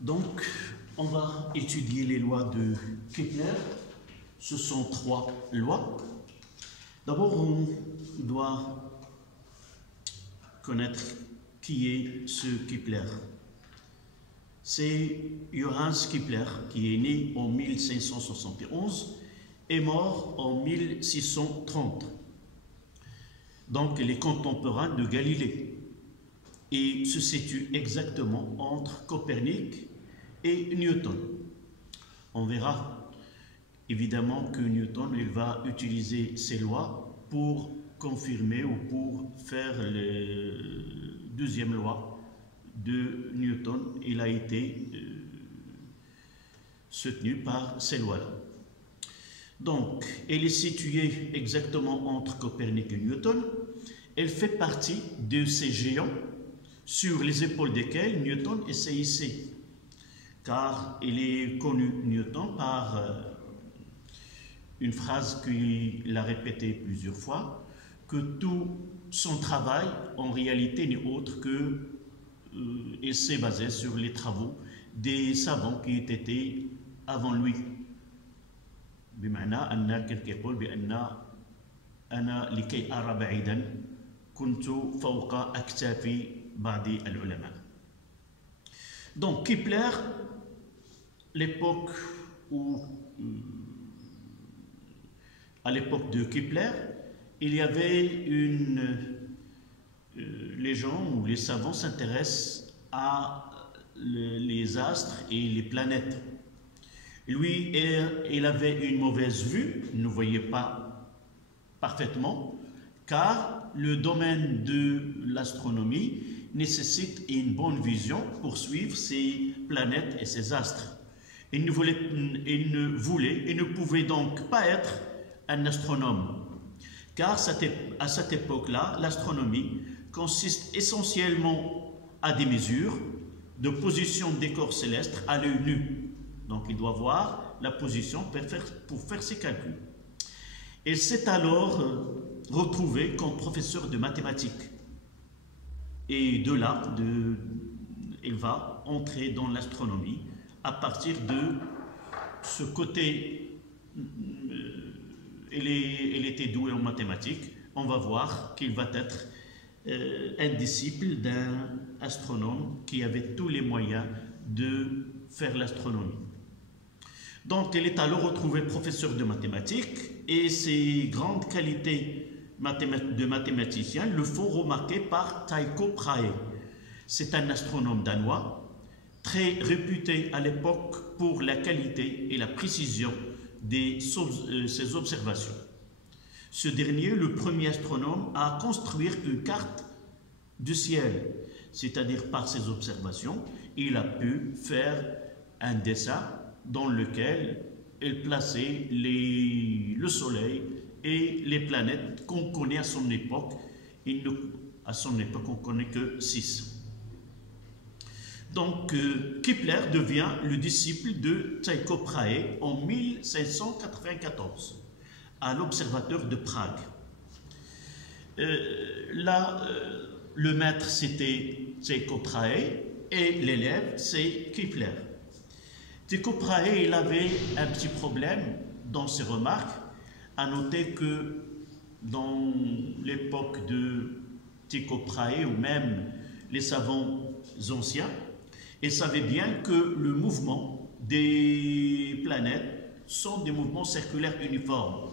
Donc, on va étudier les lois de Kepler. Ce sont 3 lois. D'abord, on doit connaître qui est ce Kepler. C'est Johannes Kepler qui est né en 1571 et mort en 1630. Donc, il est contemporain de Galilée et se situe exactement entre Copernic et Newton. On verra évidemment que Newton il va utiliser ces lois pour confirmer ou pour faire la deuxième loi de Newton. Il a été soutenu par ces lois-là. Donc, elle est située exactement entre Copernic et Newton. Elle fait partie de ces géants sur les épaules desquels Newton s'est hissé. Car il est connu, Newton, par une phrase qu'il a répétée plusieurs fois, que tout son travail, en réalité, n'est autre que il s'est basé sur les travaux des savants qui étaient avant lui. بمعنى أن كيف يقول بأن أنا لكي أرى بعيدا كنت فوق أكتاف بعض العلماء. Donc Kepler, l'époque où à l'époque de Kepler, il y avait les gens ou les savants s'intéressent à les astres et les planètes. Lui, il avait une mauvaise vue, il ne voyait pas parfaitement, car le domaine de l'astronomie nécessite une bonne vision pour suivre ces planètes et ces astres. Il ne pouvait donc pas être un astronome, car à cette époque-là, l'astronomie consiste essentiellement à des mesures de position des corps célestes à l'œil nu. Donc, il doit voir la position pour faire ses calculs. Il s'est alors retrouvé comme professeur de mathématiques. Et de là, il va entrer dans l'astronomie à partir de ce côté. Il était doué en mathématiques. On va voir qu'il va être un disciple d'un astronome qui avait tous les moyens de faire l'astronomie. Donc, il est alors retrouvé professeur de mathématiques et ses grandes qualités de mathématicien le font remarquer par Tycho Brahe. C'est un astronome danois très réputé à l'époque pour la qualité et la précision de ses observations. Ce dernier, le premier astronome à construire une carte du ciel, c'est-à-dire par ses observations, il a pu faire un dessin dans lequel il plaçait le Soleil et les planètes qu'on connaît à son époque. À son époque, on ne connaît que 6. Donc, Kepler devient le disciple de Tycho Brahe en 1594 à l'Observatoire de Prague. Le maître, c'était Tycho Brahe et l'élève, c'est Kepler. Tycho Brahe, il avait un petit problème dans ses remarques, à noter que dans l'époque de Tycho Brahe, ou même les savants anciens, ils savaient bien que le mouvement des planètes sont des mouvements circulaires uniformes.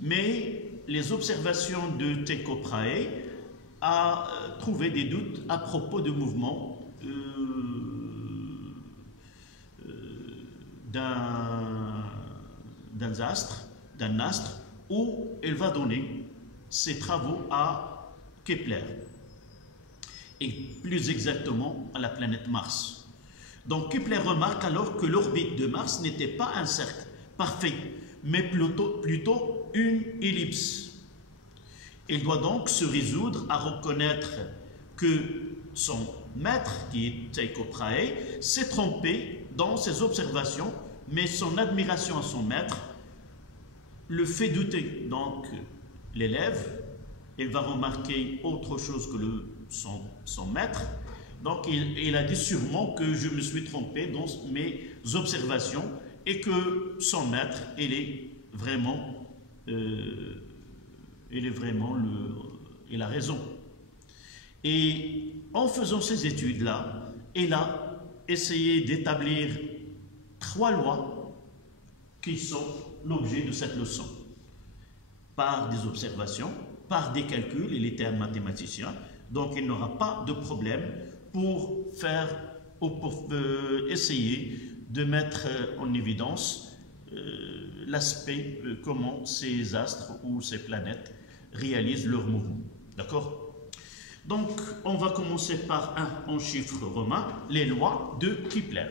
Mais les observations de Tycho Brahe a trouvé des doutes à propos du mouvement d'un astre, où il va donner ses travaux à Kepler, et plus exactement à la planète Mars. Donc Kepler remarque alors que l'orbite de Mars n'était pas un cercle parfait, mais plutôt une ellipse. Il doit donc se résoudre à reconnaître que son maître, qui est Tycho Brahe, s'est trompé dans ses observations, mais son admiration à son maître le fait douter. Donc, l'élève, il va remarquer autre chose que son maître. Donc il a dit sûrement que je me suis trompé dans mes observations et que son maître, il a raison. Et en faisant ces études-là, il a essayé d'établir 3 lois qui sont l'objet de cette leçon. Par des observations, par des calculs, il était un mathématicien, donc il n'aura pas de problème pour essayer de mettre en évidence l'aspect, comment ces astres ou ces planètes réalisent leur mouvement. D'accord? Donc, on va commencer par un en chiffres romains, les lois de Kepler.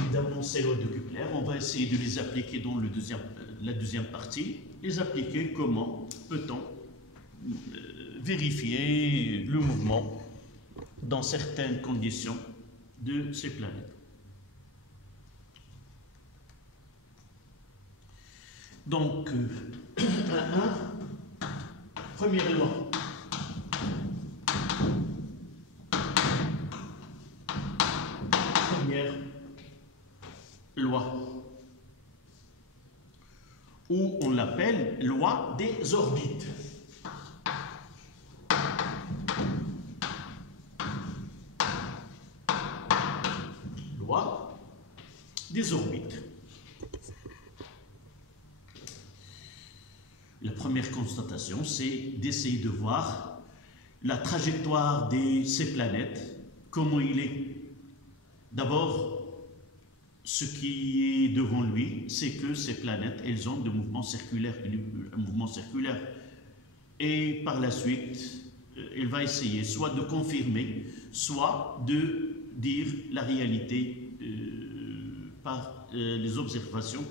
Évidemment, ces lois de Kepler, on va essayer de les appliquer dans la deuxième partie. Les appliquer, comment peut-on vérifier le mouvement dans certaines conditions de ces planètes. Donc, première loi. Première loi, ou on l'appelle loi des orbites. Loi des orbites. La première constatation, c'est d'essayer de voir la trajectoire de ces planètes, comment il est. D'abord, ce qui est devant lui, c'est que ces planètes, elles ont des mouvements circulaires, un mouvement circulaire. Et par la suite, il va essayer soit de confirmer, soit de dire la réalité par les observations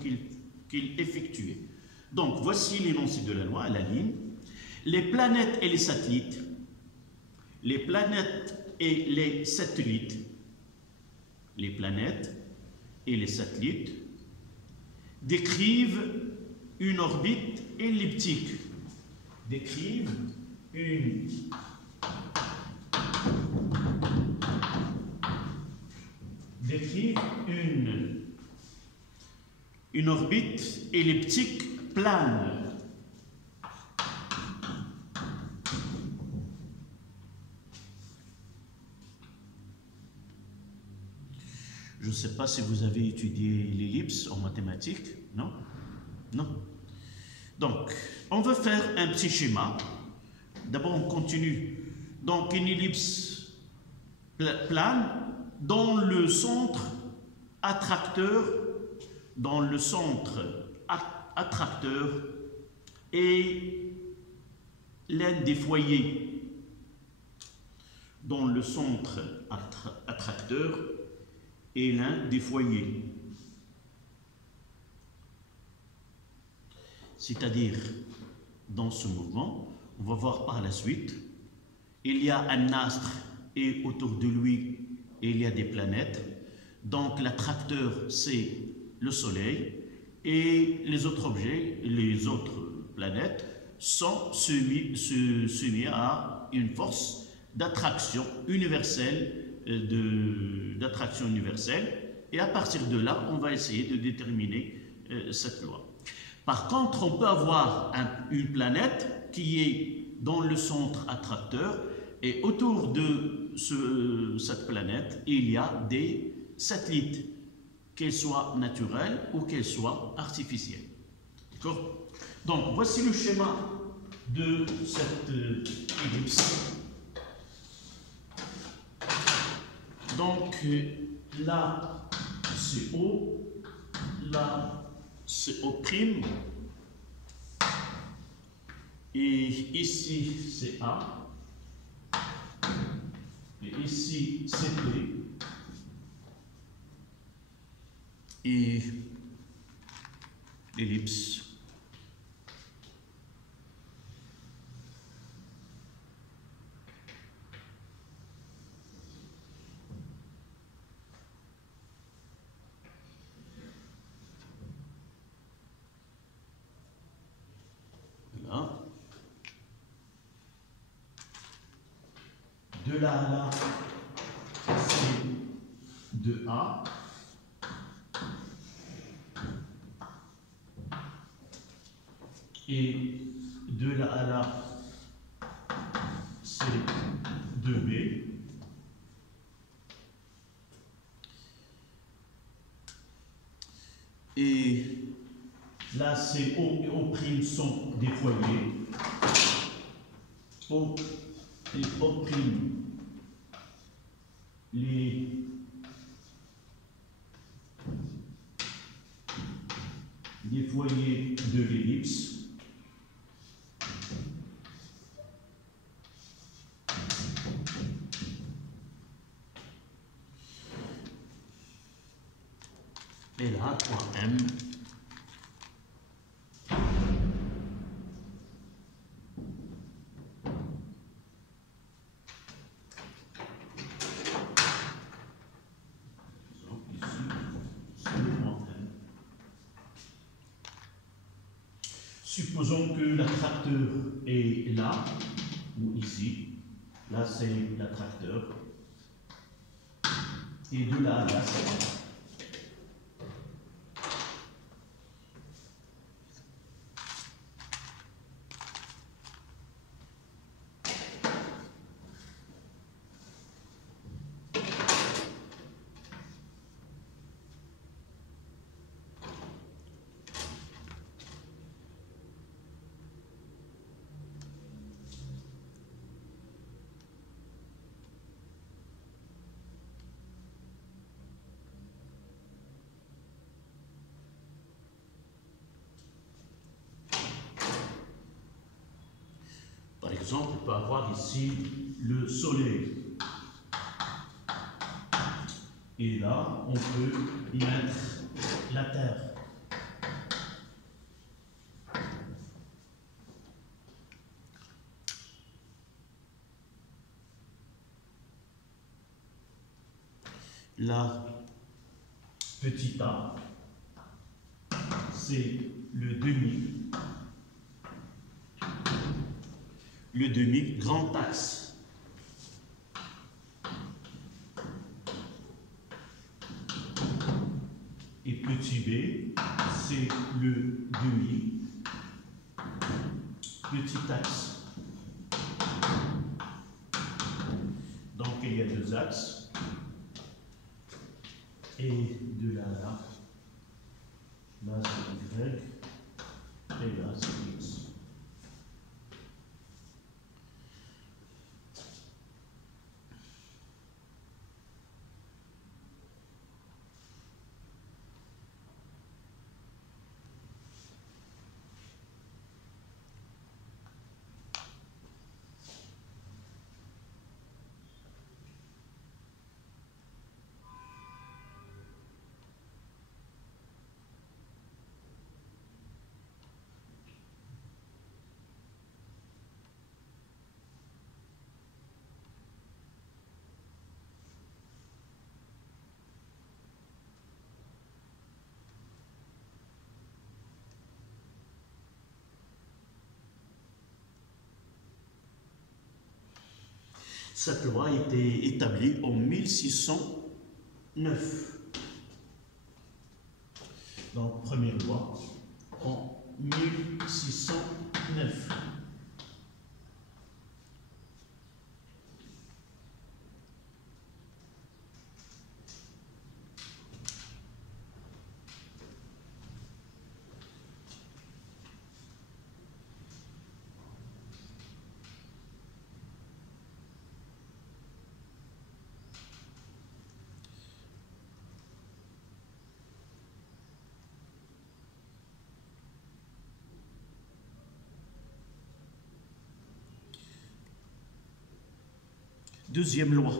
qu'il effectuait. Donc, voici l'énoncé de la loi à la ligne. Les planètes et les satellites, les planètes et les satellites, les planètes et les satellites décrivent une orbite elliptique. Décrivent une orbite elliptique plane. Je ne sais pas si vous avez étudié l'ellipse en mathématiques, non? Non. Donc, on va faire un petit schéma. D'abord, on continue. Donc, une ellipse plane dans le centre attracteur, et l'un des foyers dans le centre attracteur est l'un des foyers. C'est-à-dire, dans ce mouvement, on va voir par la suite, il y a un astre et autour de lui, il y a des planètes. Donc l'attracteur, c'est le Soleil, et les autres objets, les autres planètes, sont soumis à une force d'attraction universelle, et à partir de là, on va essayer de déterminer cette loi. Par contre, on peut avoir une planète qui est dans le centre attracteur, et autour de cette planète, il y a des satellites, qu'elles soient naturelles ou qu'elles soient artificielles. D'accord? Donc, voici le schéma de cette ellipse. Donc, là, c'est O, là, c'est O', et ici, c'est A, et ici, c'est P, et l'ellipse. de là à là, c'est de A. Et de là à là, c'est de B. Et là, c'est O et O' sont des foyers. O et O', les foyers de l'ellipse. Et là, 3M. Supposons que l'attracteur est là, ou ici. Là, c'est l'attracteur. Et de là à là, c'est là. Par exemple, on peut avoir ici le Soleil. Et là, on peut mettre la Terre. Là, petit a, c'est le demi grand axe. Et petit b, c'est le demi petit axe. Donc il y a deux axes. Et de là à là, là c'est Y, et là c'est X. Cette loi a été établie en 1609. Donc, première loi en 1609. Deuxième loi.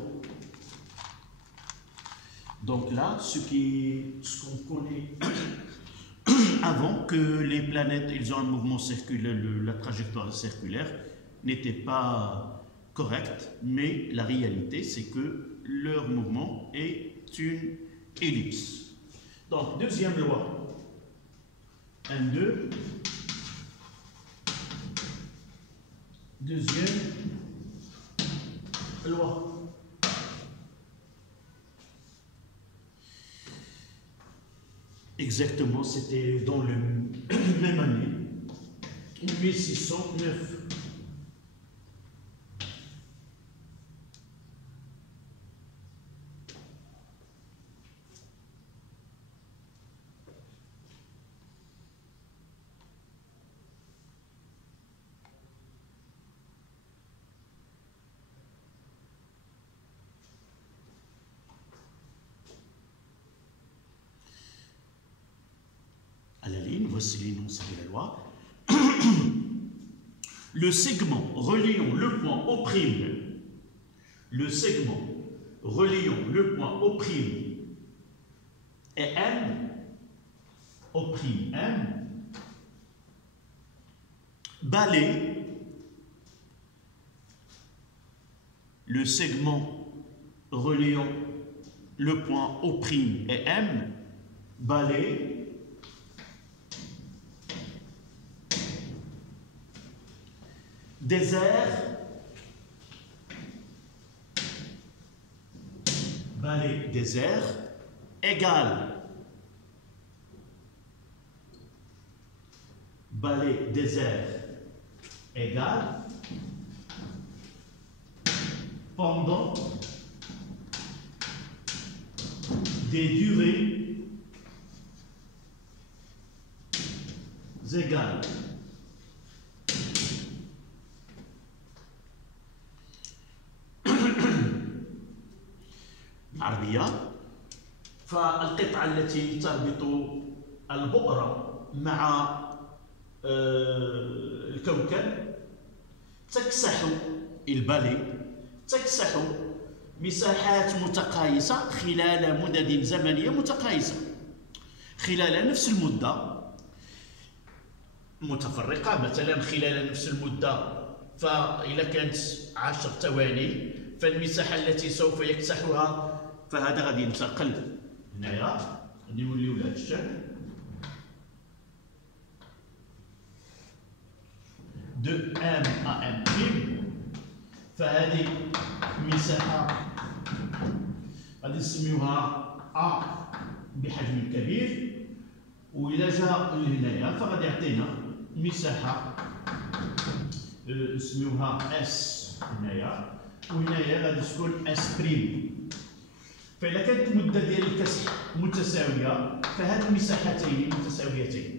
Donc là, ce qu'on connaît avant que les planètes, ils ont un mouvement circulaire, la trajectoire circulaire n'était pas correcte, mais la réalité, c'est que leur mouvement est une ellipse. Donc, deuxième loi. 1, 2. Deuxième loi. Exactement, c'était dans la même année, 1609. À la ligne, voici l'énoncé de la loi. Le segment reliant le point O', le segment reliant le point O' et M, O'M, balaie le segment reliant le point O' et M, balaie des aires, balai des aires égale balai des aires égale pendant des durées égales. العربية فالقطعة التي تربط البؤرة مع الكوكب تكسح البالي تكسح مساحات متقايسة خلال مدد زمنية متقايسة خلال نفس المدة متفرقة مثلا خلال نفس المدة فإذا كانت 10 ثواني فالمساحة التي سوف يكسحها فهذا غادي ينتقل هنايا غادي يوليو لهذا الشكل دو ام ا ام بريم فهذه مساحة غادي نسميوها ا بحجم كبير وإذا جاء لهنايا فغادي يعطينا مساحة نسميوها اس هنايا وهنايا غادي تكون اس بريم فإذا كانت المدة ديال الكسح متساوية فهاد المساحتين متساويتين.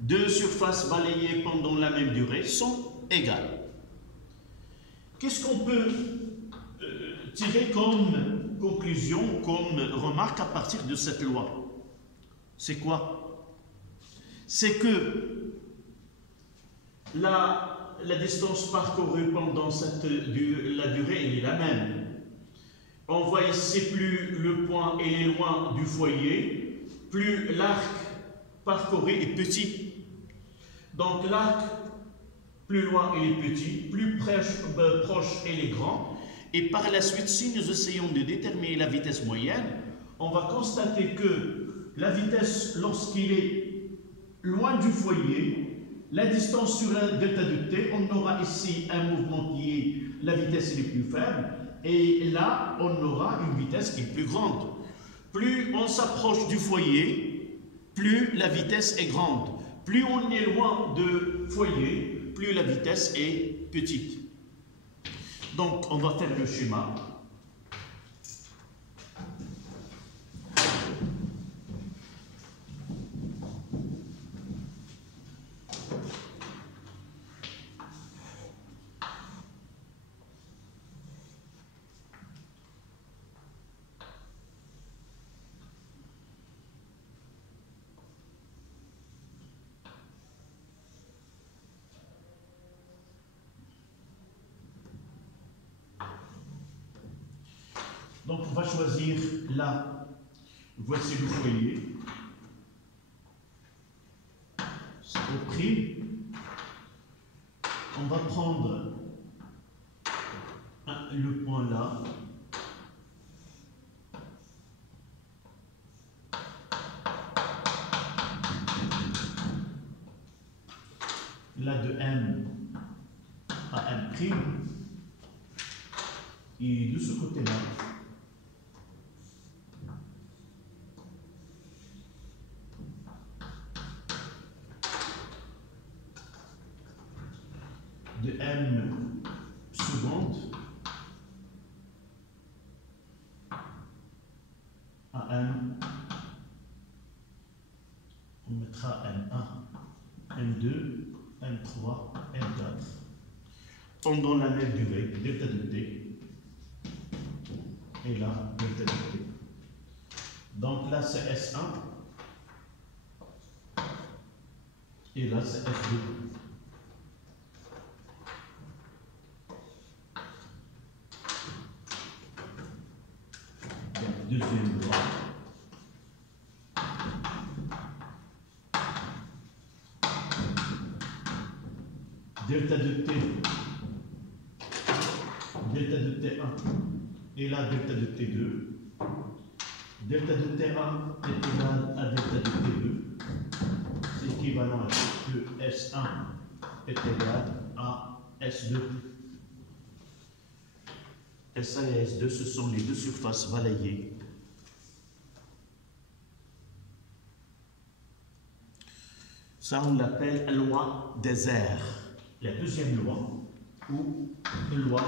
Deux surfaces balayées pendant la même durée sont égales. Qu'est-ce qu'on peut tirer comme conclusion, comme remarque à partir de cette loi? C'est quoi? C'est que la distance parcourue pendant la durée elle est la même. On voit ici plus le point est loin du foyer, plus l'arc parcouru est petit. Donc l'arc plus loin il est petit, plus proche il est grand. Et par la suite, si nous essayons de déterminer la vitesse moyenne, on va constater que la vitesse lorsqu'il est loin du foyer, la distance sur un delta de t, on aura ici un mouvement qui est la vitesse est plus faible. Et là, on aura une vitesse qui est plus grande. Plus on s'approche du foyer, plus la vitesse est grande. Plus on est loin du foyer, plus la vitesse est petite. Donc, on va faire le schéma. Donc, on va choisir là. Voici le foyer. C'est au prix. On va prendre le point là. Là de M à M'. Et de ce côté-là, de m secondes à m, on mettra m1, m2, m3, m4 pendant la même durée, delta de t, et là, delta de t. Donc là, c'est S1, et là, c'est S2. Donc, deuxième loi. Delta de t, delta de t1, et là, delta de t2. Delta de T1 est égal à delta de T2. C'est équivalent à ce que S1 est égal à S2. S1 et S2, ce sont les deux surfaces balayées. Ça, on l'appelle la loi des airs. La deuxième loi, ou loi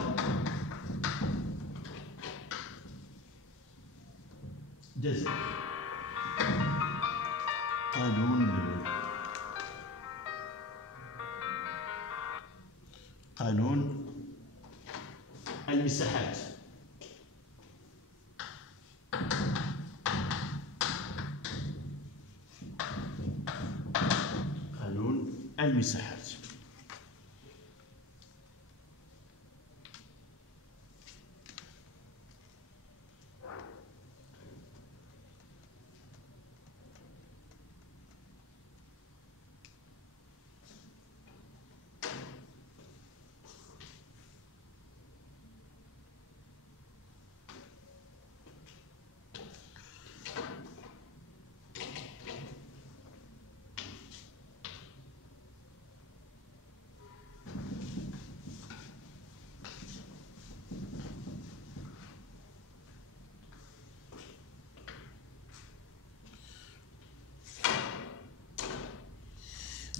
des airs. قانون المساحات. قانون المساحات.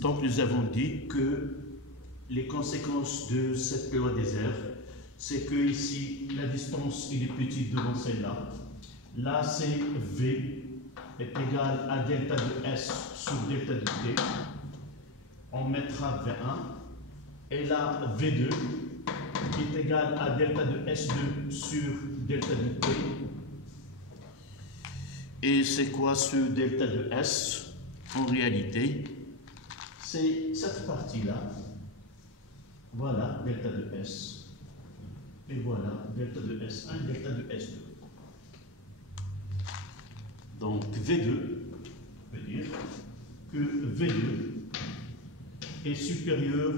Donc nous avons dit que les conséquences de cette loi des airs, c'est que ici la distance est petite devant celle-là. Là c'est V est égal à delta de S sur delta de T. On mettra V1 et là V2 qui est égal à delta de S2 sur delta de T. Et c'est quoi ce delta de S en réalité? C'est cette partie-là. Voilà, delta de S. Et voilà, delta de S1, delta de S2. Donc V2 veut dire que V2 est supérieur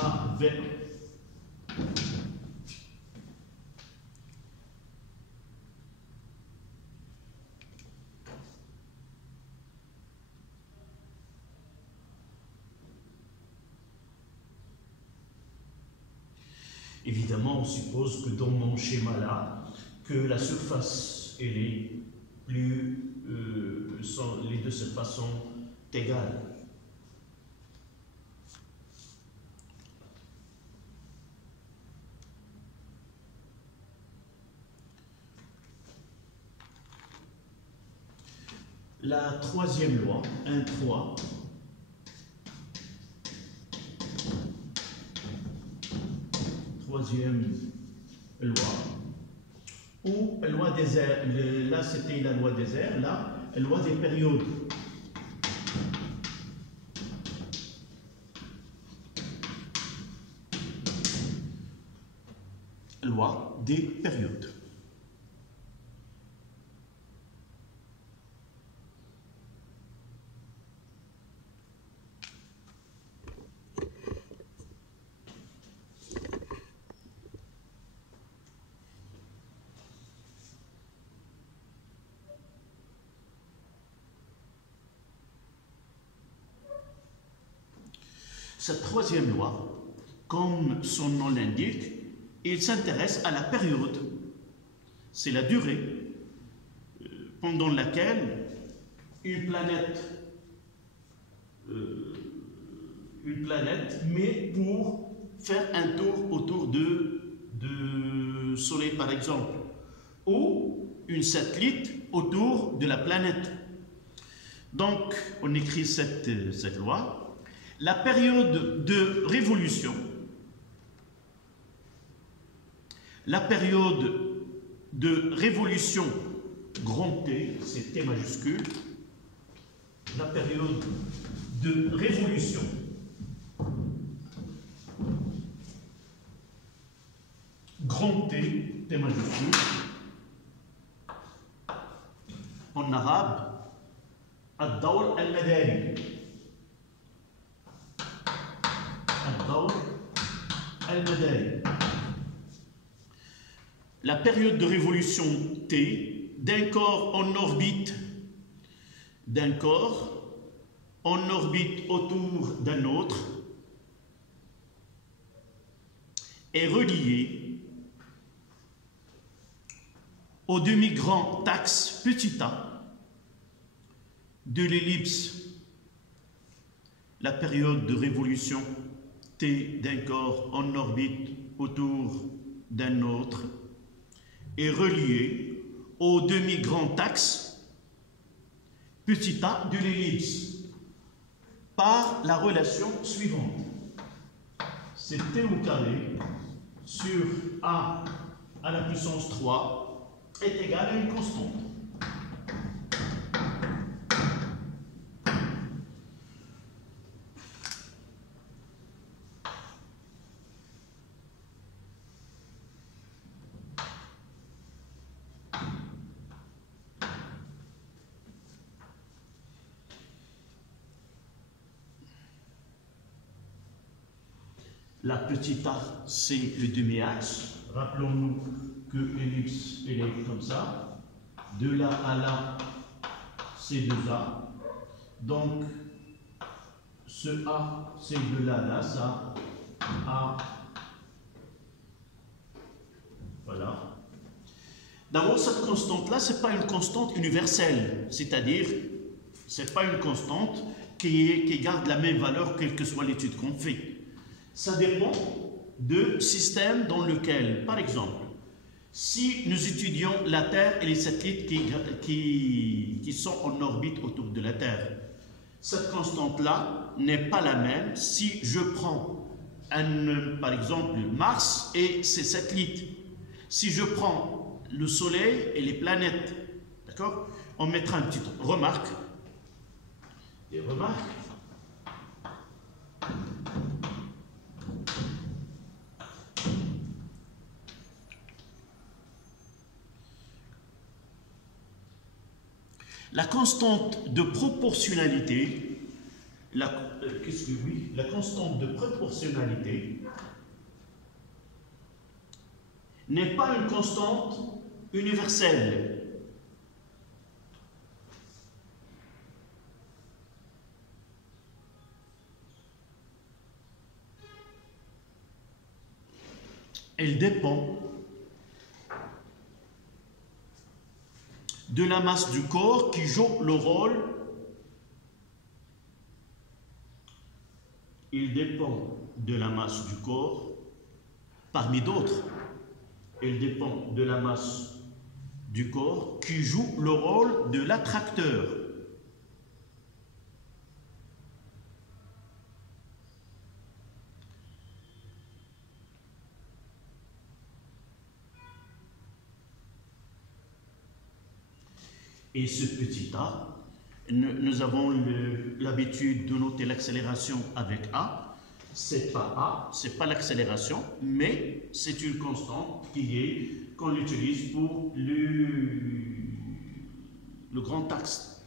à V1. Évidemment, on suppose que dans mon schéma-là, que la surface, elle est plus, les deux surfaces sont égales. La troisième loi, 1,3, troisième loi, ou loi des airs, là c'était la loi des airs, là, loi des périodes. Loi des périodes. Cette troisième loi, comme son nom l'indique, il s'intéresse à la période. C'est la durée pendant laquelle une planète une planète, mais pour faire un tour autour de Soleil par exemple, ou une satellite autour de la planète. Donc, on écrit cette loi. La période de révolution, grand T, c'est T majuscule, la période de révolution grand T, T majuscule, en arabe, الدور المداري. الدور المداري. La période de révolution T d'un corps en orbite autour d'un autre est reliée au demi-grand axe petit a de l'ellipse. La période de révolution T d'un corps en orbite autour d'un autre est reliée au demi-grand axe petit a de l'ellipse par la relation suivante. C'est T au carré sur A à la puissance 3 est égal à une constante. La petite a, c'est le demi-axe. Rappelons-nous que l'ellipse, elle est comme ça. De là à là, c'est 2A. Donc, ce A, c'est de là à là, ça. A. Voilà. D'abord, cette constante-là, ce n'est pas une constante universelle. C'est-à-dire, ce n'est pas une constante qui garde la même valeur quelle que soit l'étude qu'on fait. Ça dépend de système dans lequel, par exemple, si nous étudions la Terre et les satellites qui sont en orbite autour de la Terre, cette constante-là n'est pas la même si je prends, par exemple, Mars et ses satellites. Si je prends le Soleil et les planètes, d'accord? On mettra une petite remarque. Des remarques. La constante de proportionnalité, la constante de proportionnalité n'est pas une constante universelle. Elle dépend de la masse du corps qui joue le rôle. Il dépend de la masse du corps, parmi d'autres. Il dépend de la masse du corps qui joue le rôle de l'attracteur. Et ce petit a, nous avons l'habitude de noter l'accélération avec a. C'est pas a, c'est pas l'accélération, mais c'est une constante qu'on utilise pour le grand axe.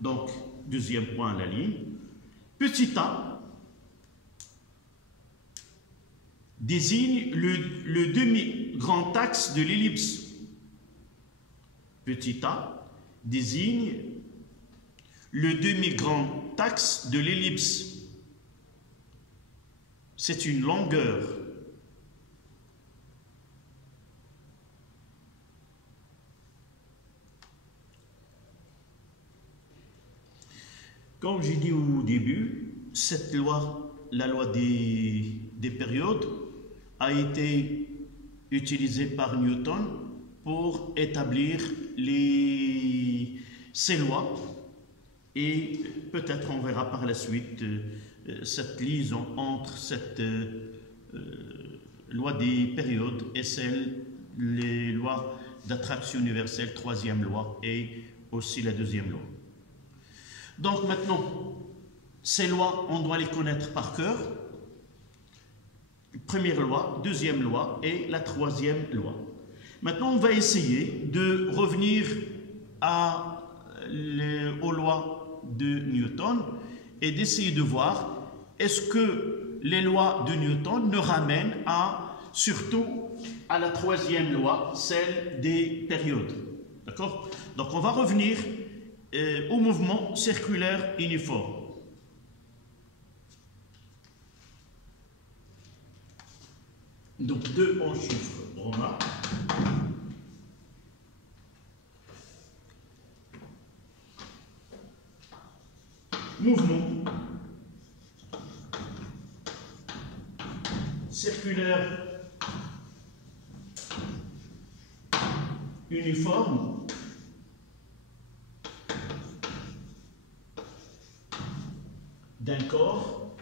Donc, deuxième point à la ligne. Petit a désigne le demi-grand axe de l'ellipse. Petit a désigne le demi-grand axe de l'ellipse. C'est une longueur. Comme j'ai dit au début, cette loi la loi des périodes a été utilisée par Newton pour établir ces lois, et peut-être on verra par la suite cette liaison entre cette loi des périodes et les lois d'attraction universelle, troisième loi, et aussi la deuxième loi. Donc maintenant, ces lois, on doit les connaître par cœur. Première loi, deuxième loi et la troisième loi. Maintenant, on va essayer de revenir aux lois de Newton et d'essayer de voir est-ce que les lois de Newton nous ramènent surtout à la troisième loi, celle des périodes. D'accord? Donc on va revenir au mouvement circulaire uniforme. Donc 2 en chiffres romains. Mouvement circulaire uniforme d'un corps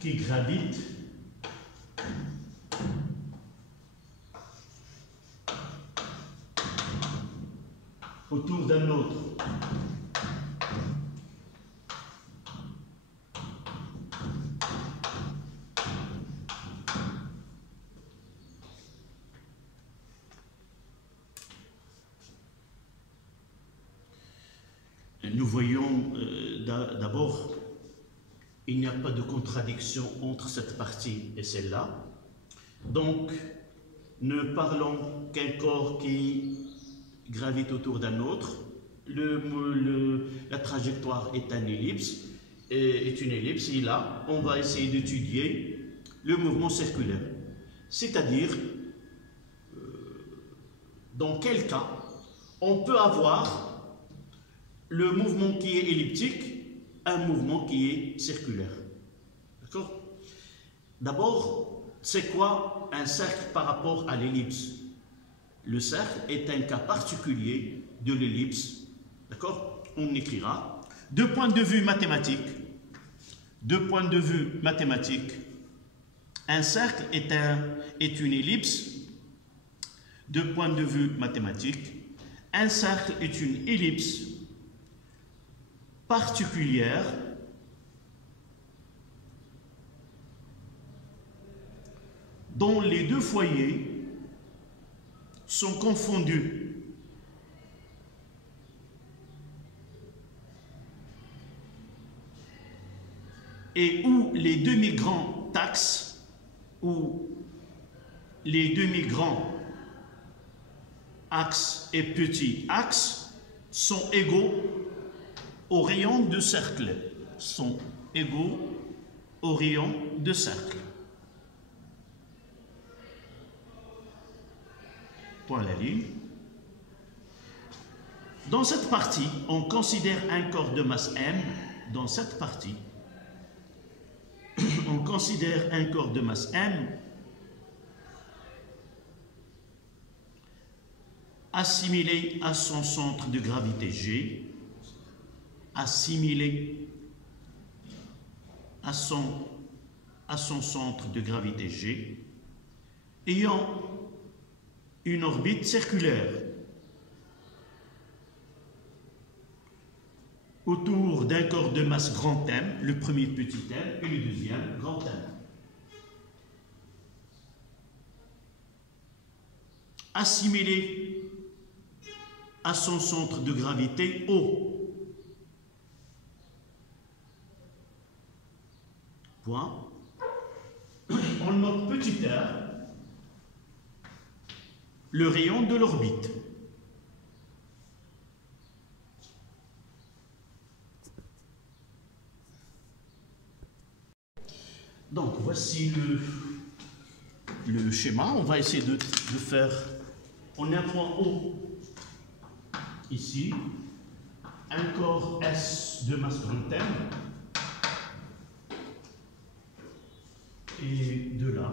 qui gravite autour d'un autre. Nous voyons d'abord, il n'y a pas de contradiction entre cette partie et celle-là. Donc, ne parlons qu'un corps qui gravite autour d'un autre. La trajectoire est une ellipse, et là, on va essayer d'étudier le mouvement circulaire. C'est-à-dire, dans quel cas on peut avoir le mouvement qui est elliptique, un mouvement qui est circulaire. D'accord? D'abord, c'est quoi un cercle par rapport à l'ellipse? Le cercle est un cas particulier de l'ellipse. D'accord? On écrira. De point de vue mathématique, un cercle est une ellipse. De point de vue mathématique, un cercle est une ellipse particulière dont les deux foyers sont confondus et où les demi-grands axes et petits axes sont égaux au rayon de cercle. Point à la ligne. Dans cette partie, on considère un corps de masse m. Dans cette partie, on considère un corps de masse m assimilé à son centre de gravité G, assimilé à son centre de gravité G, ayant une orbite circulaire autour d'un corps de masse grand M, le premier petit m et le deuxième grand M. Assimilé à son centre de gravité O. Point. On note petit r, le rayon de l'orbite. Donc voici le schéma. On va essayer de faire, on a un point O ici un corps S de masse grand M et de là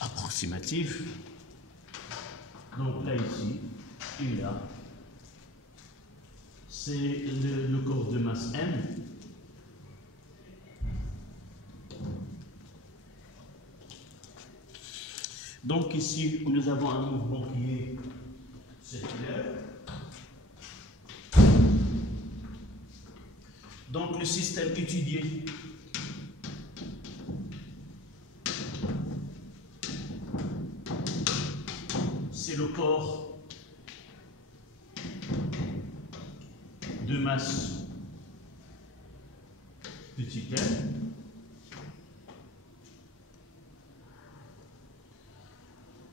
approximatif. Donc là ici et là, c'est le corps de masse M. Donc ici, nous avons un mouvement qui est circulaire. Donc le système étudié c'est le corps de masse petit m.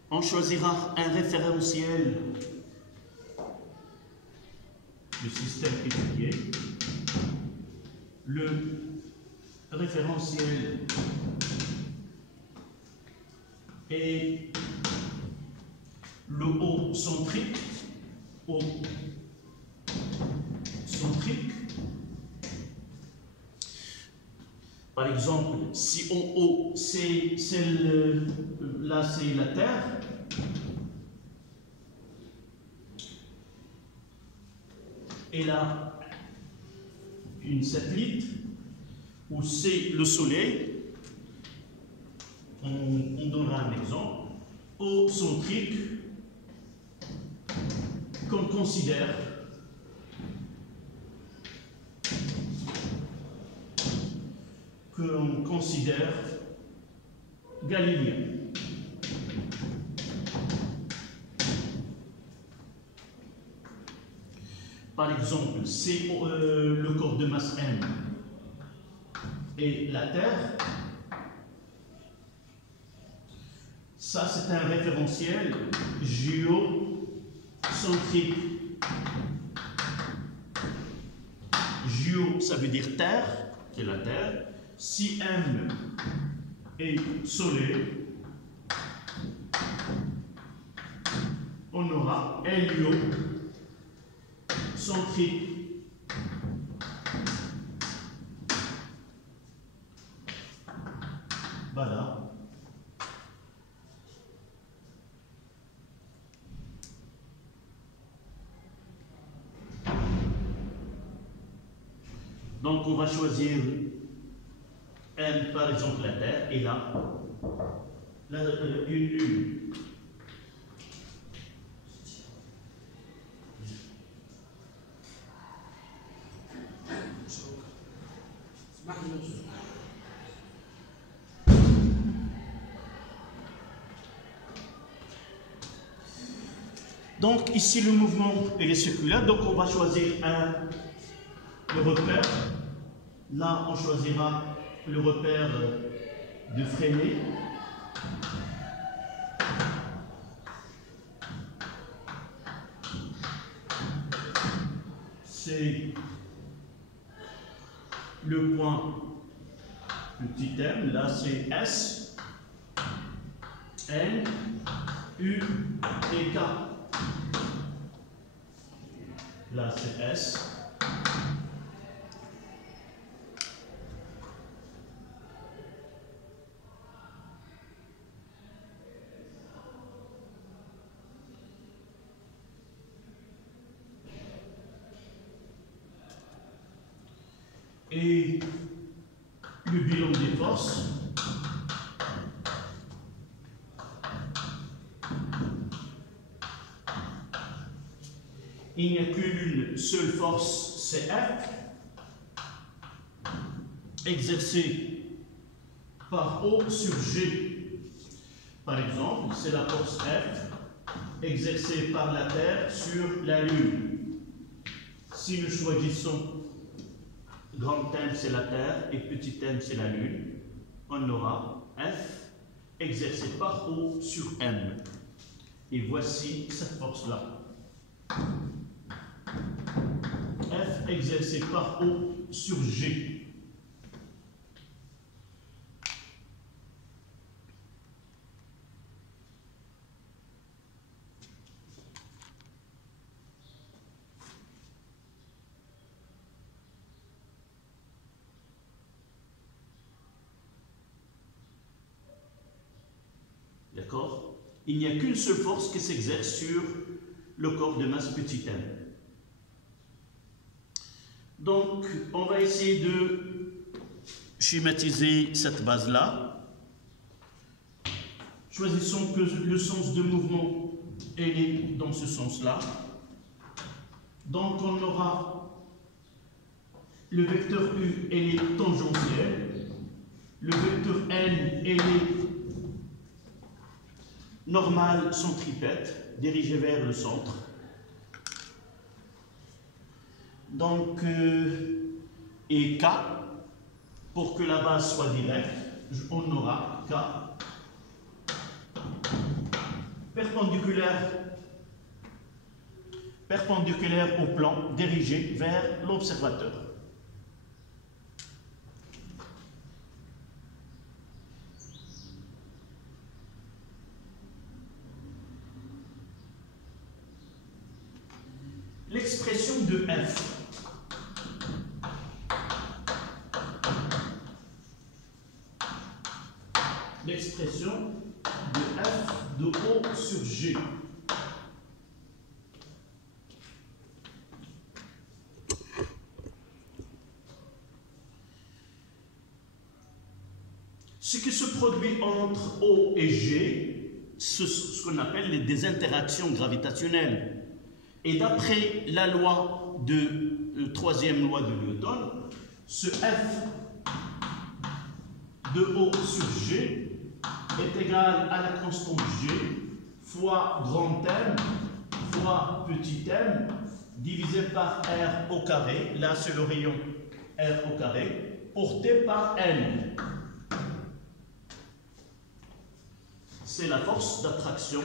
On choisira un référentiel du système étudié. Le référentiel est le O centrique, O centrique. Par exemple, si en haut, là c'est la Terre, et là une satellite, ou c'est le Soleil, on donnera un exemple, O centrique, qu'on considère galiléen. Par exemple, c'est le corps de masse M et la Terre. Ça, c'est un référentiel géocentrique. Géo, ça veut dire Terre, c'est la Terre. Si M est Soleil, on aura héliocentrique. Voilà. Donc on va choisir M, par exemple la Terre, et là, une lune. Donc ici le mouvement est circulaire, donc on va choisir le repère. Là on choisira le repère de Freinet. C'est le point petit m, là c'est S, N, U et K. Là c'est S. Et le bilan des forces, il n'y a qu'une seule force, c'est F, exercée par O sur G. Par exemple, c'est la force F exercée par la Terre sur la Lune. Si nous choisissons grand M c'est la Terre et petit m c'est la Lune, on aura F exercé par O sur M. Et voici cette force-là. F exercé par O sur G. D'accord? Il n'y a qu'une seule force qui s'exerce sur le corps de masse petit m. Donc, on va essayer de schématiser cette base-là. Choisissons que le sens de mouvement est dans ce sens-là. Donc, on aura le vecteur U, elle est tangentielle. Le vecteur N, elle est normale centripète, dirigée vers le centre. Donc, et K, pour que la base soit directe, on aura K perpendiculaire au plan, dirigé vers l'observateur. L'expression de F. L'expression de F de O sur G. Ce qui se produit entre O et G, c'est ce qu'on appelle des interactions gravitationnelles. Et d'après la loi troisième loi de Newton, ce F de O sur G est égal à la constante G fois grand M fois petit m divisé par R au carré, là c'est le rayon R au carré, porté par N. C'est la force d'attraction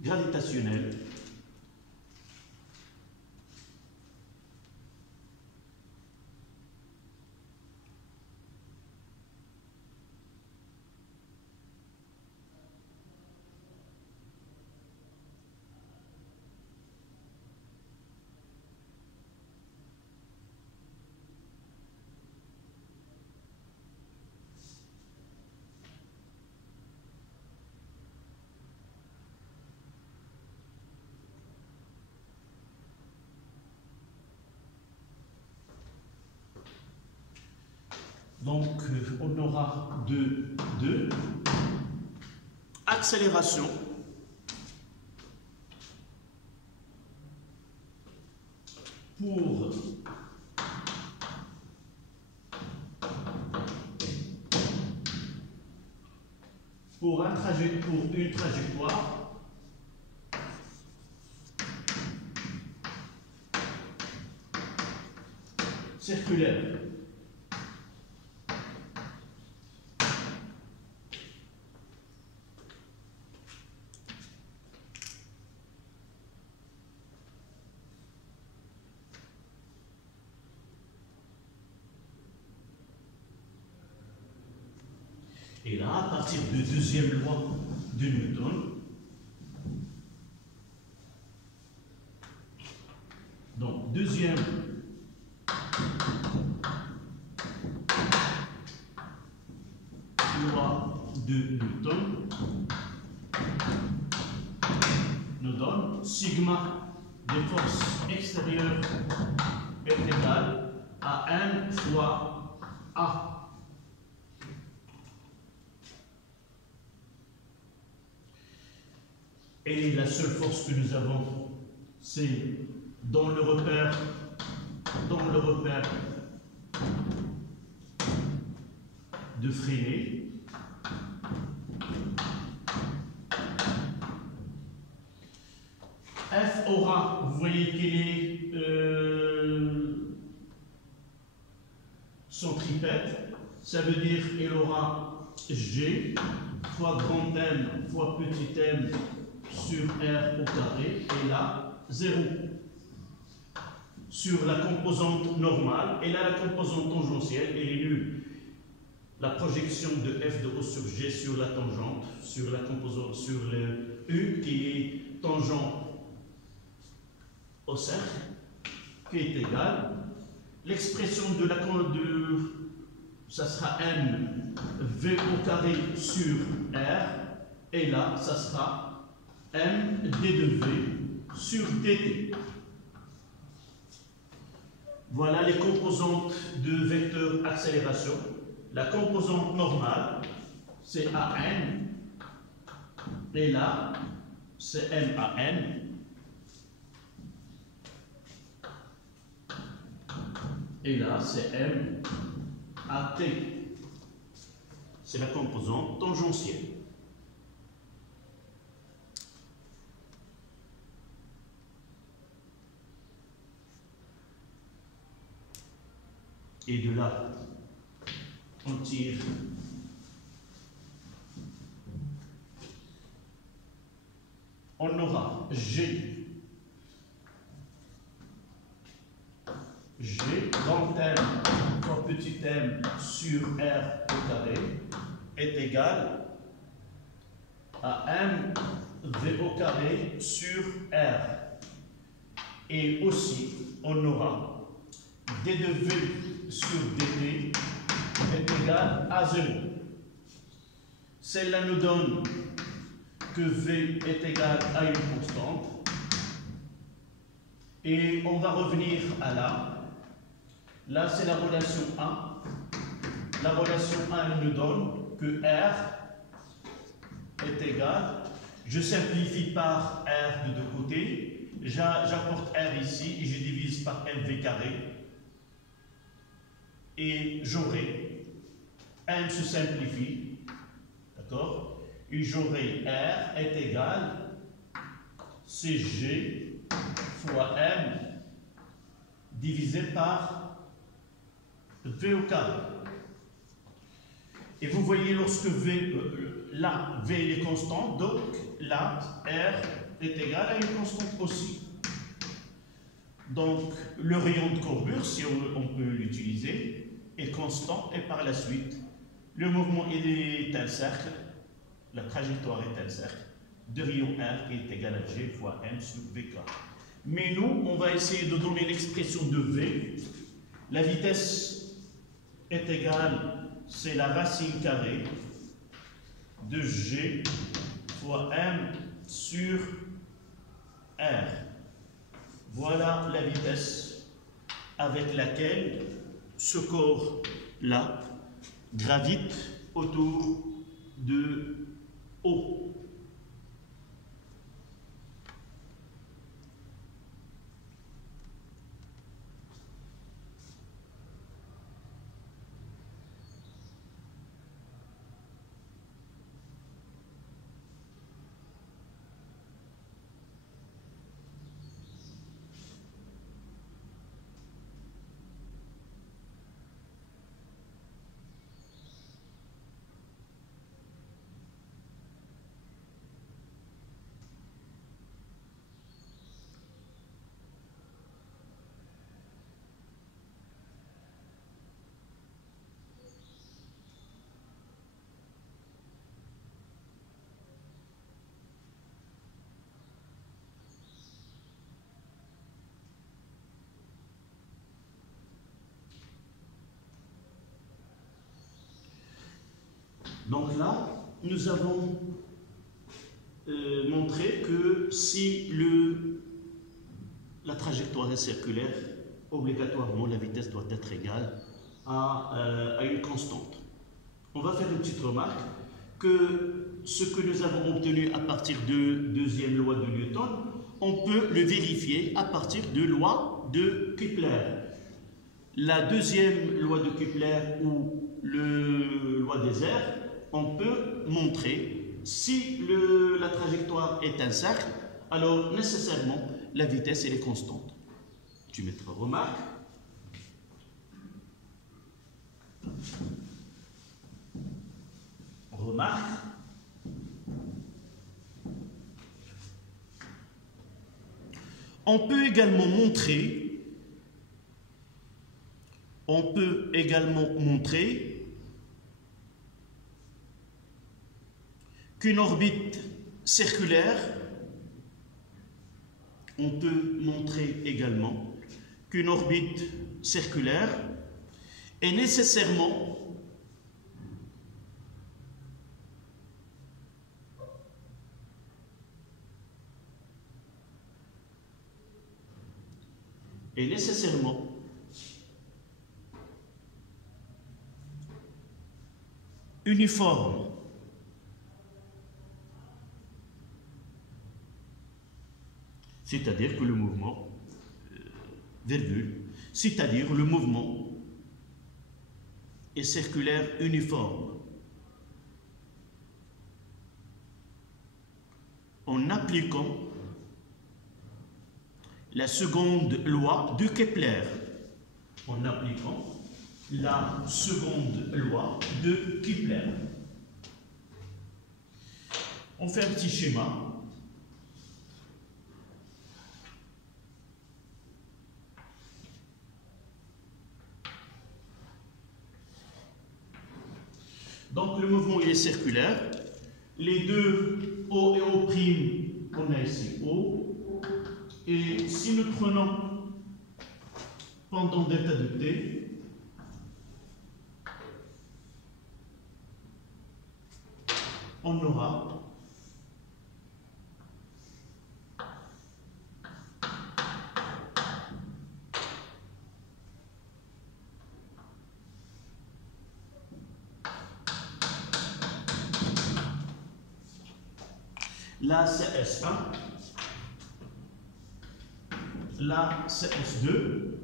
gravitationnelle. Donc, on aura de accélération pour une trajectoire circulaire. Et là, à partir de deuxième loi de Newton, donc deuxième loi de Newton nous donne sigma des forces extérieures est égal à M fois A. Et la seule force que nous avons, c'est dans le repère de Freinet. F aura, vous voyez qu'il est centripète, ça veut dire qu'il aura G fois grand M fois petit m sur R au carré, et là, 0. Sur la composante normale, et là, la composante tangentielle, elle est nulle. La projection de f de O sur G sur la tangente, sur la composante, sur le U qui est tangent au cercle, qui est égal. L'expression de la ça sera M V au carré sur R, et là, ça sera M d de V sur dt. Voilà les composantes de vecteur accélération. La composante normale, c'est AN, et là, c'est MAN. Et là, c'est MAT. C'est la composante tangentielle. Et de là, on tire on aura G grand M fois petit m sur R au carré est égal à M V au carré sur R. Et aussi, on aura d de V sur dt est égal à 0. Celle-là nous donne que V est égal à une constante. Et on va revenir à là. Là, c'est la relation A. La relation A nous donne que R est égal. Je simplifie par R de deux côtés. J'apporte R ici et je divise par MV carré. Et j'aurai, M se simplifie, d'accord? Et j'aurai R est égal CG fois M divisé par V au carré. Et vous voyez, lorsque là, V est constante, donc là, R est égal à une constante aussi. Donc, le rayon de courbure, si on peut l'utiliser, est constant, et par la suite, le mouvement est un cercle, la trajectoire est un cercle, de rayon R qui est égal à G fois M sur VK. Mais nous, on va essayer de donner l'expression de V. La vitesse est égale, c'est la racine carrée de G fois M sur R. Voilà la vitesse avec laquelle ce corps-là gravite autour de O. Donc là, nous avons montré que si la trajectoire est circulaire, obligatoirement la vitesse doit être égale à une constante. On va faire une petite remarque que ce que nous avons obtenu à partir de deuxième loi de Newton, on peut le vérifier à partir de loi de Kepler. La deuxième loi de Kepler ou la loi des airs, on peut montrer si la trajectoire est un cercle, alors nécessairement la vitesse elle est constante. Tu mettras remarque. remarque. On peut également montrer qu'une orbite circulaire, on peut montrer également qu'une orbite circulaire est nécessairement uniforme. C'est-à-dire que le mouvement, c'est-à-dire le mouvement est circulaire uniforme. En appliquant la seconde loi de Kepler. En appliquant la seconde loi de Kepler. On fait un petit schéma. Donc le mouvement il est circulaire. Les deux O et O', on a ici O. Et si nous prenons pendant delta de t, on aura là c'est S1, là c'est S2.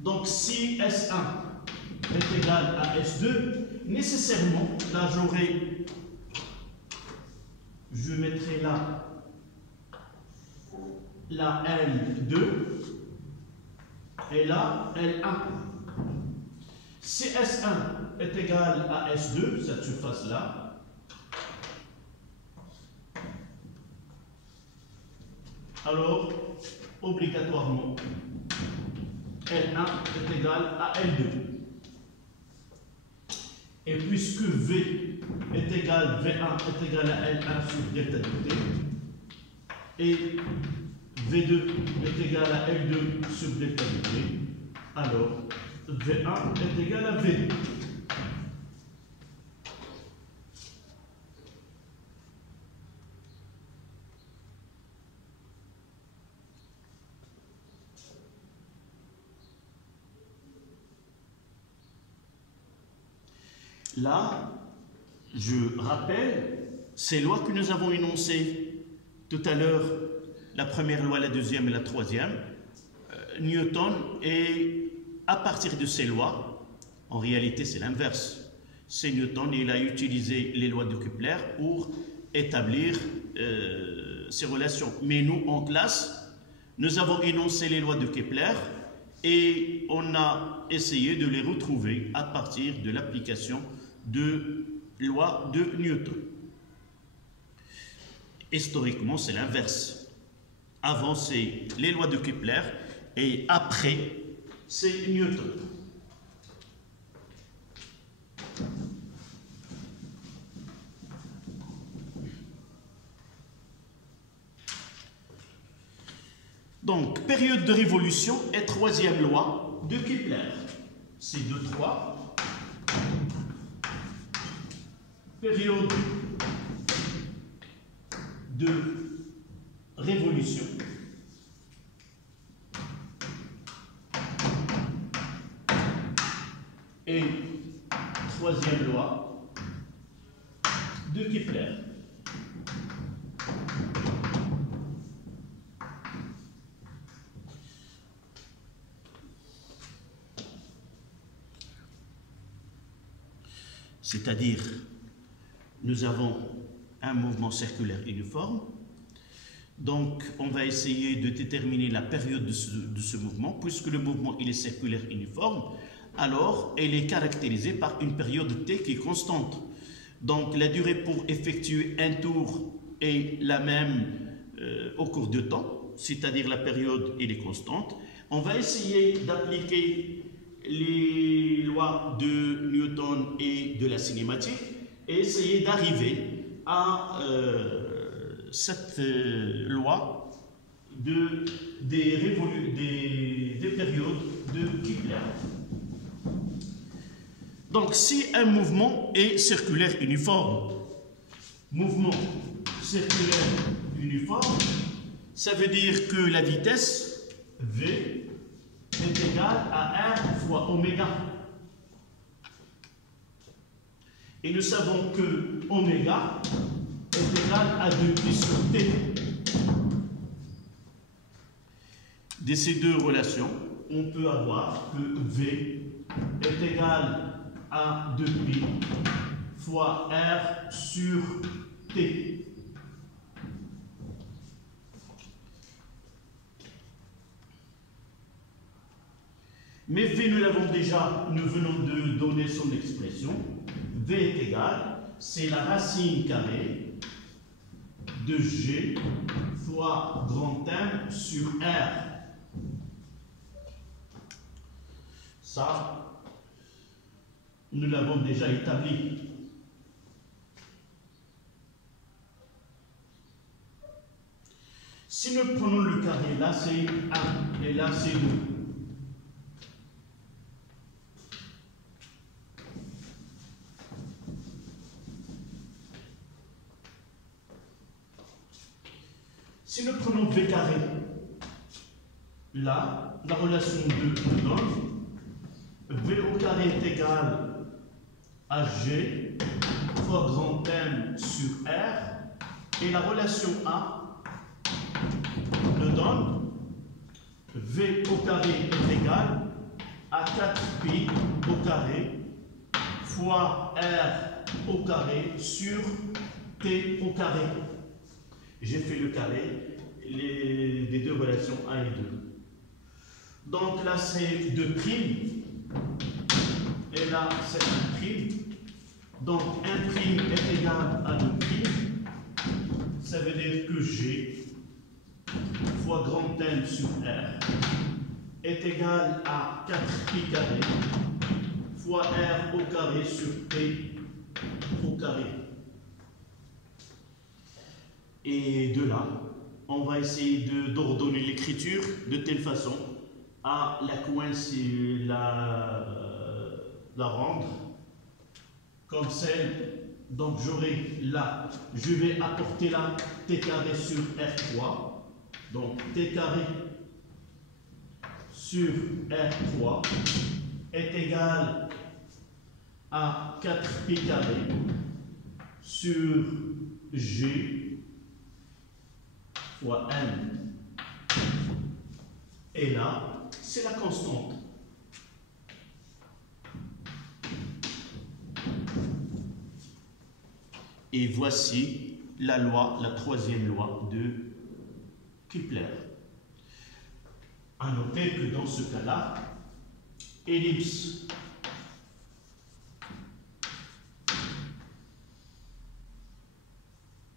Donc si S1 est égal à S2, nécessairement, là je mettrai là la L2 et là L1. Si S1 est égal à S2, cette surface-là, alors obligatoirement L1 est égal à L2. Et puisque V est égal, V1 est égal à L1 sur delta de t, et V2 est égal à L2 sur delta de t, alors V1 est égal à V2. Là, je rappelle ces lois que nous avons énoncées tout à l'heure, la première loi, la deuxième et la troisième. Newton, et à partir de ces lois, en réalité c'est l'inverse. C'est Newton, il a utilisé les lois de Kepler pour établir ces relations. Mais nous, en classe, nous avons énoncé les lois de Kepler et on a essayé de les retrouver à partir de l'application de loi de Newton. Historiquement, c'est l'inverse. Avant, c'est les lois de Kepler et après, c'est Newton. Donc, période de révolution et troisième loi de Kepler. C'est 2-3. Période de révolution et troisième loi de Kepler. C'est-à-dire, nous avons un mouvement circulaire uniforme. Donc, on va essayer de déterminer la période de ce mouvement. Puisque le mouvement il est circulaire uniforme, alors elle est caractérisée par une période t qui est constante. Donc la durée pour effectuer un tour est la même au cours du temps, c'est-à-dire la période elle est constante. On va essayer d'appliquer les lois de Newton et de la cinématique et essayer d'arriver à cette loi des périodes de Kepler. Donc si un mouvement est circulaire uniforme, mouvement circulaire uniforme, ça veut dire que la vitesse V est égale à R fois oméga. Et nous savons que oméga est égal à 2pi sur T. De ces deux relations, on peut avoir que V est égal à 2pi fois R sur T. Mais V, nous l'avons déjà, nous venons de donner son expression. V est égal, c'est la racine carrée de G fois grand M sur R. Ça, nous l'avons déjà établi. Si nous prenons le carré, là c'est 1 et là c'est 2. Si nous prenons V carré, là, la relation 2 nous donne V au carré est égal à G fois grand M sur R, et la relation A nous donne V au carré est égal à 4pi au carré fois R au carré sur T au carré. J'ai fait le carré des deux relations 1 et 2. Donc là c'est 2 prime et là c'est 1 prime. Donc 1 prime est égal à 2 prime. Ça veut dire que G fois grand M sur R est égal à 4pi carré fois R au carré sur T au carré. Et de là, on va essayer d'ordonner l'écriture de telle façon à la rendre comme celle. Donc j'aurai là, je vais apporter là t carré sur R3. Donc t carré sur R3 est égal à 4pi carré sur G fois M. Et là, c'est la constante. Et voici la loi, la troisième loi de Kepler. À noter que dans ce cas-là, ellipse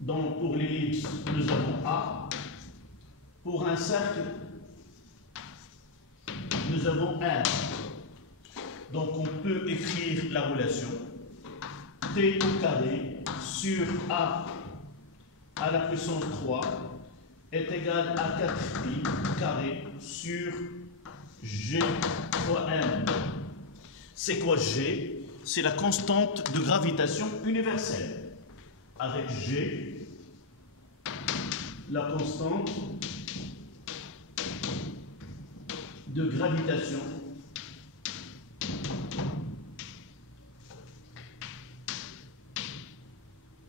donc pour l'ellipse, nous avons A. Pour un cercle, nous avons R. Donc on peut écrire la relation T au carré sur A à la puissance 3 est égal à 4pi carré sur G fois M. C'est quoi G? C'est la constante de gravitation universelle. Avec G, la constante de gravitation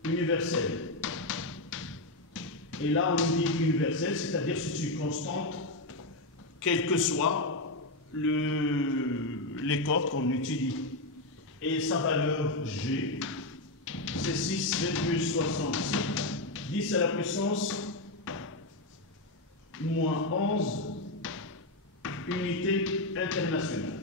universelle. Et là, on dit universelle, c'est-à-dire c'est une constante, quel que soit les corps qu'on utilise. Et sa valeur G, c'est 6,66, 10 à la puissance moins 11 unités internationales.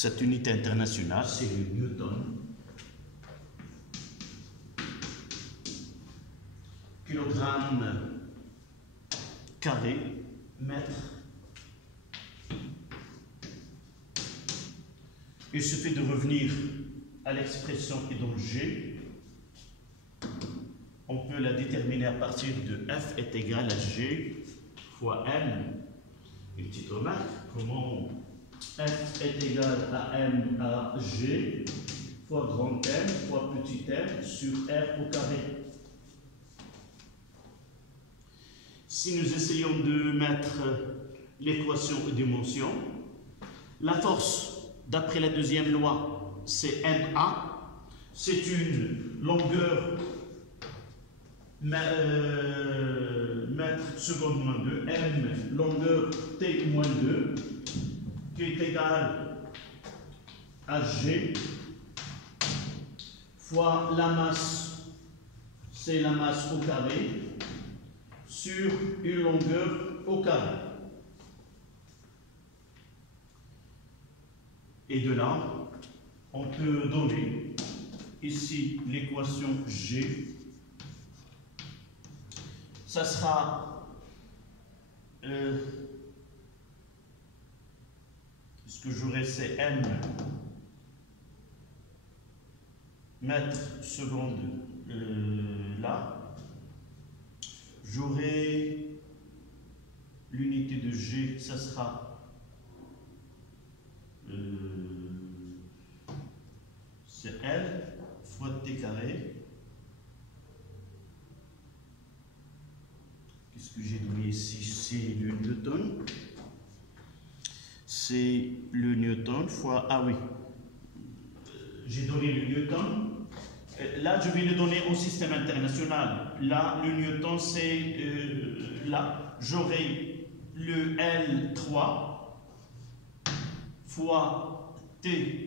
Cette unité internationale, c'est le newton. Kilogramme carré, mètre. Il suffit de revenir à l'expression qui est dans G. On peut la déterminer à partir de F est égal à G fois M. Une petite remarque, comment F est égal à M à G fois grand M fois petit m sur R au carré. Si nous essayons de mettre l'équation aux dimensions, la force, d'après la deuxième loi, c'est MA. C'est une longueur mètre seconde moins 2, M, longueur T moins 2, qui est égale à G, fois la masse, c'est la masse au carré, sur une longueur au carré. Et de là, on peut donner ici l'équation G. Ça sera ce que j'aurai, c'est M mètre seconde là. J'aurai l'unité de G, ça sera c'est L fois T carré. Qu'est-ce que j'ai donné ici? C'est le newton. C'est le newton fois... Ah oui, j'ai donné le newton. Là, je vais le donner au système international. Là, le newton, c'est... là, j'aurai le L3 fois T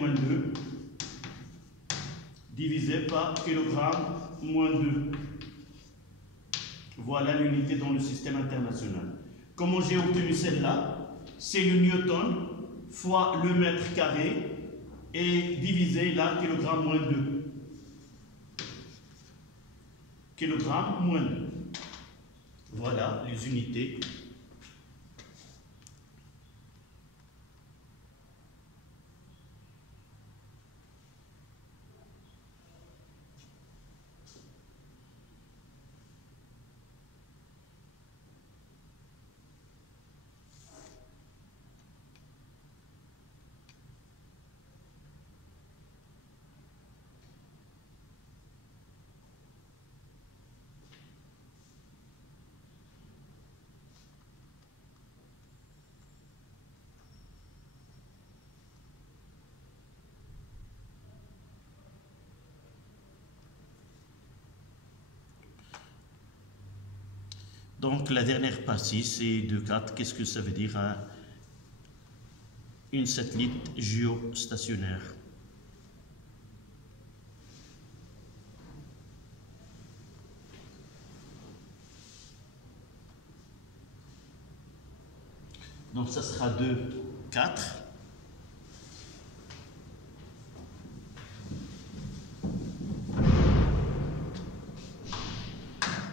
moins 2 divisé par kilogramme moins 2. Voilà l'unité dans le système international. Comment j'ai obtenu celle-là? C'est le newton fois le mètre carré et divisé là, kilogramme moins 2. Kilogramme moins 2. Voilà les unités. Donc la dernière partie, c'est de 4. Qu'est-ce que ça veut dire une satellite géostationnaire? Donc ça sera 2, 4.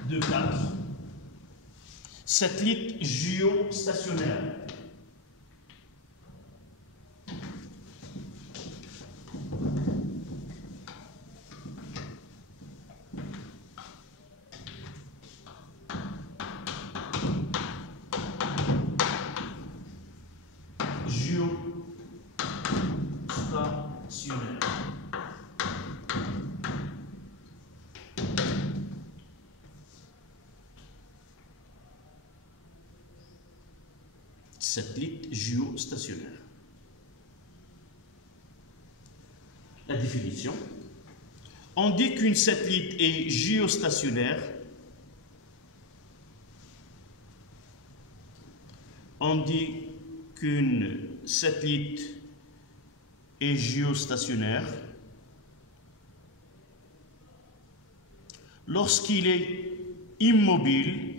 De 4. Satellite géostationnaire. Géostationnaire. Satellite géostationnaire. La définition. On dit qu'une satellite est géostationnaire. On dit qu'une satellite est géostationnaire lorsqu'il est immobile,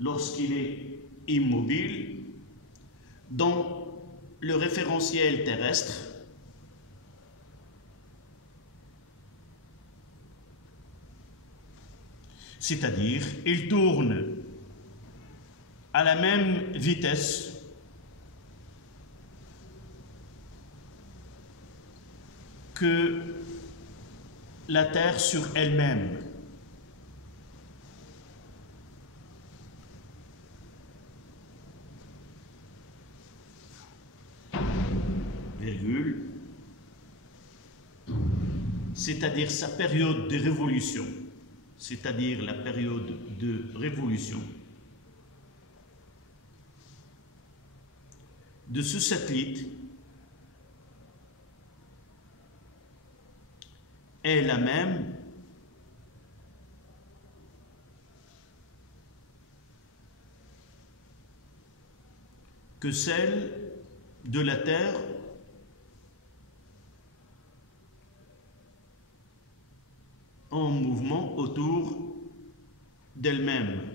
lorsqu'il est immobile dans le référentiel terrestre, c'est-à-dire il tourne à la même vitesse que la Terre sur elle-même. Virgule. C'est-à-dire sa période de révolution, c'est-à-dire la période de révolution de ce satellite est la même que celle de la Terre en mouvement autour d'elle-même.